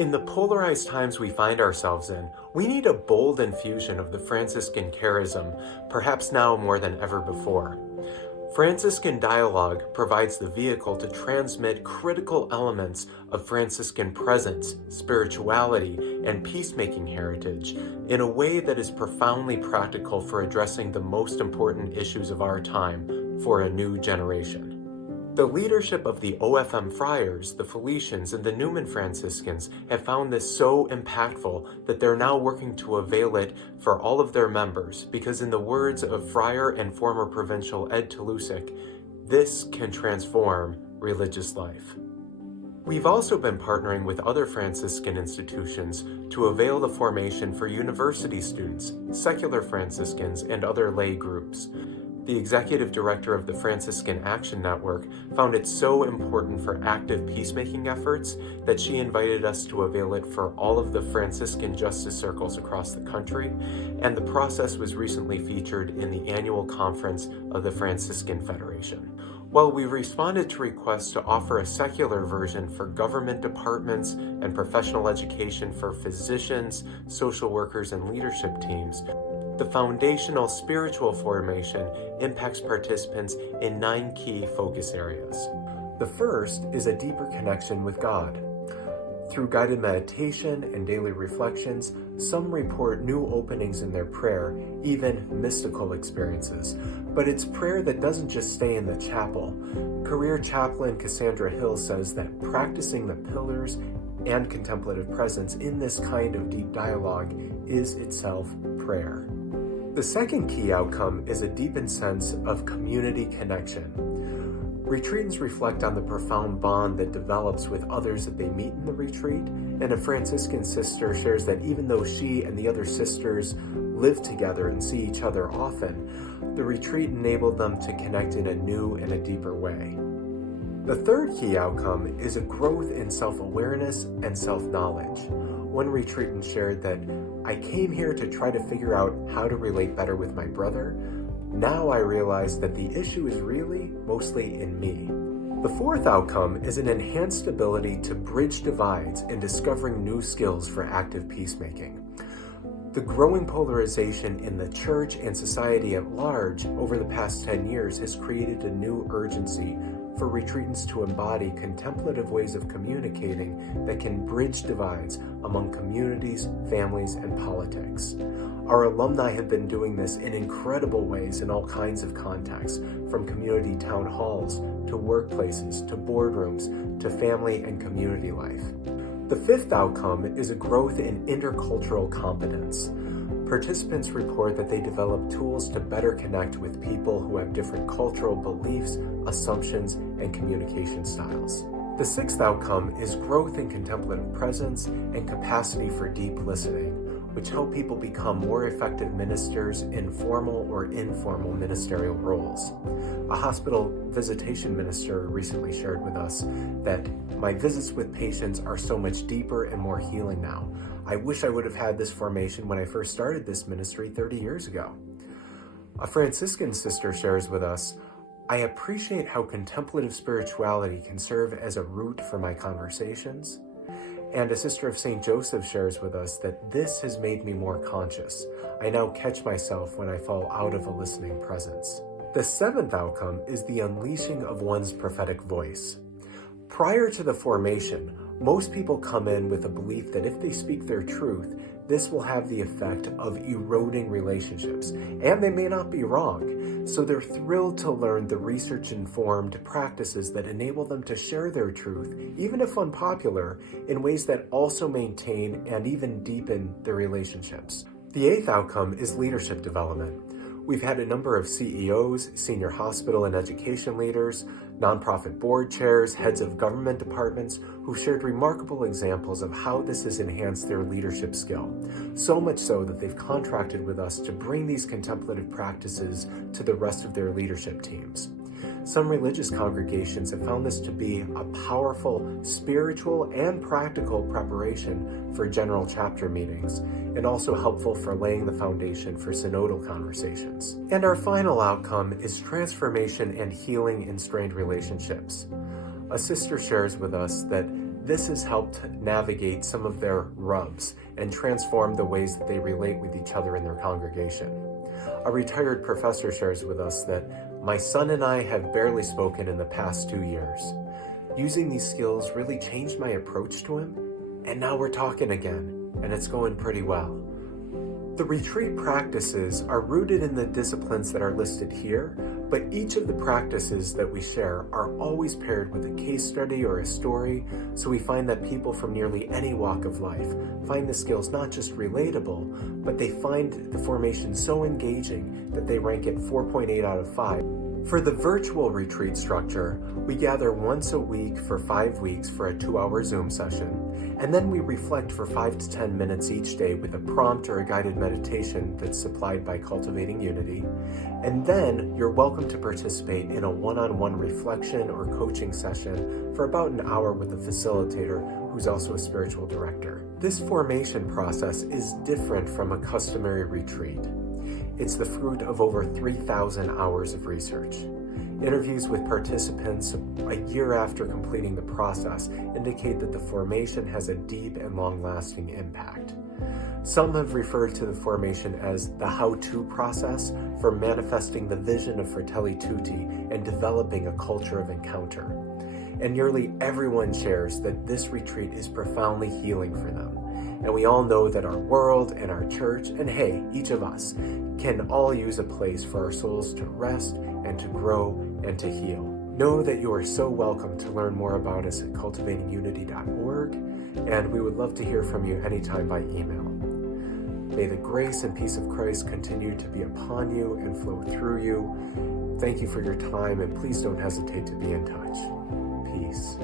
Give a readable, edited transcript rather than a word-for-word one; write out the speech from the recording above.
In the polarized times we find ourselves in, we need a bold infusion of the Franciscan charism, perhaps now more than ever before. Franciscan dialogue provides the vehicle to transmit critical elements of Franciscan presence, spirituality, and peacemaking heritage in a way that is profoundly practical for addressing the most important issues of our time for a new generation. The leadership of the OFM Friars, the Felicians, and the Newman Franciscans have found this so impactful that they're now working to avail it for all of their members, because in the words of Friar and former Provincial Ed Toulousek, this can transform religious life. We've also been partnering with other Franciscan institutions to avail the formation for university students, secular Franciscans, and other lay groups. The executive director of the Franciscan Action Network found it so important for active peacemaking efforts that she invited us to avail it for all of the Franciscan justice circles across the country, and the process was recently featured in the annual conference of the Franciscan Federation. While we responded to requests to offer a secular version for government departments and professional education for physicians, social workers, and leadership teams, the foundational spiritual formation impacts participants in 9 key focus areas. The first is a deeper connection with God. Through guided meditation and daily reflections, some report new openings in their prayer, even mystical experiences. But it's prayer that doesn't just stay in the chapel. Career chaplain Cassandra Hill says that practicing the pillars and contemplative presence in this kind of deep dialogue is itself prayer. The second key outcome is a deepened sense of community connection. Retreatants reflect on the profound bond that develops with others that they meet in the retreat, and a Franciscan sister shares that even though she and the other sisters live together and see each other often, the retreat enabled them to connect in a new and a deeper way. The third key outcome is a growth in self-awareness and self-knowledge. One retreatant shared that, "I came here to try to figure out how to relate better with my brother. Now I realize that the issue is really mostly in me." The fourth outcome is an enhanced ability to bridge divides in discovering new skills for active peacemaking. The growing polarization in the church and society at large over the past 10 years has created a new urgency for retreatants to embody contemplative ways of communicating that can bridge divides among communities, families, and politics. Our alumni have been doing this in incredible ways in all kinds of contexts, from community town halls, to workplaces, to boardrooms, to family and community life. The fifth outcome is a growth in intercultural competence. Participants report that they develop tools to better connect with people who have different cultural beliefs, assumptions, and communication styles. The sixth outcome is growth in contemplative presence and capacity for deep listening, which help people become more effective ministers in formal or informal ministerial roles. A hospital visitation minister recently shared with us that, "My visits with patients are so much deeper and more healing now. I wish I would have had this formation when I first started this ministry 30 years ago." A Franciscan sister shares with us, "I appreciate how contemplative spirituality can serve as a route for my conversations." And a sister of St. Joseph shares with us that this has made me more conscious. I now catch myself when I fall out of a listening presence. The seventh outcome is the unleashing of one's prophetic voice. Prior to the formation, most people come in with a belief that if they speak their truth, this will have the effect of eroding relationships, and they may not be wrong. So they're thrilled to learn the research-informed practices that enable them to share their truth, even if unpopular, in ways that also maintain and even deepen their relationships. The eighth outcome is leadership development. We've had a number of CEOs, senior hospital and education leaders, nonprofit board chairs, heads of government departments who shared remarkable examples of how this has enhanced their leadership skill. So much so that they've contracted with us to bring these contemplative practices to the rest of their leadership teams. Some religious congregations have found this to be a powerful spiritual and practical preparation for general chapter meetings, and also helpful for laying the foundation for synodal conversations. And our final outcome is transformation and healing in strained relationships. A sister shares with us that This has helped navigate some of their rubs and transform the ways that they relate with each other in their congregation. A retired professor shares with us that my son and I have barely spoken in the past 2 years. Using these skills really changed my approach to him, and now we're talking again, and it's going pretty well. The retreat practices are rooted in the disciplines that are listed here, but each of the practices that we share are always paired with a case study or a story, so we find that people from nearly any walk of life find the skills not just relatable, but they find the formation so engaging that they rank it 4.8 out of 5. For the virtual retreat structure, we gather once a week for 5 weeks for a 2-hour Zoom session, and then we reflect for 5 to 10 minutes each day with a prompt or a guided meditation that's supplied by Cultivating Unity. And then you're welcome to participate in a one-on-one reflection or coaching session for about an hour with a facilitator who's also a spiritual director. This formation process is different from a customary retreat. It's the fruit of over 3,000 hours of research. Interviews with participants a year after completing the process indicate that the formation has a deep and long-lasting impact. Some have referred to the formation as the how-to process for manifesting the vision of Fratelli Tutti and developing a culture of encounter. And nearly everyone shares that this retreat is profoundly healing for them. And we all know that our world and our church, and hey, each of us, can all use a place for our souls to rest and to grow and to heal. Know that you are so welcome to learn more about us at cultivatingunity.org, and we would love to hear from you anytime by email. May the grace and peace of Christ continue to be upon you and flow through you. Thank you for your time, and please don't hesitate to be in touch. Peace.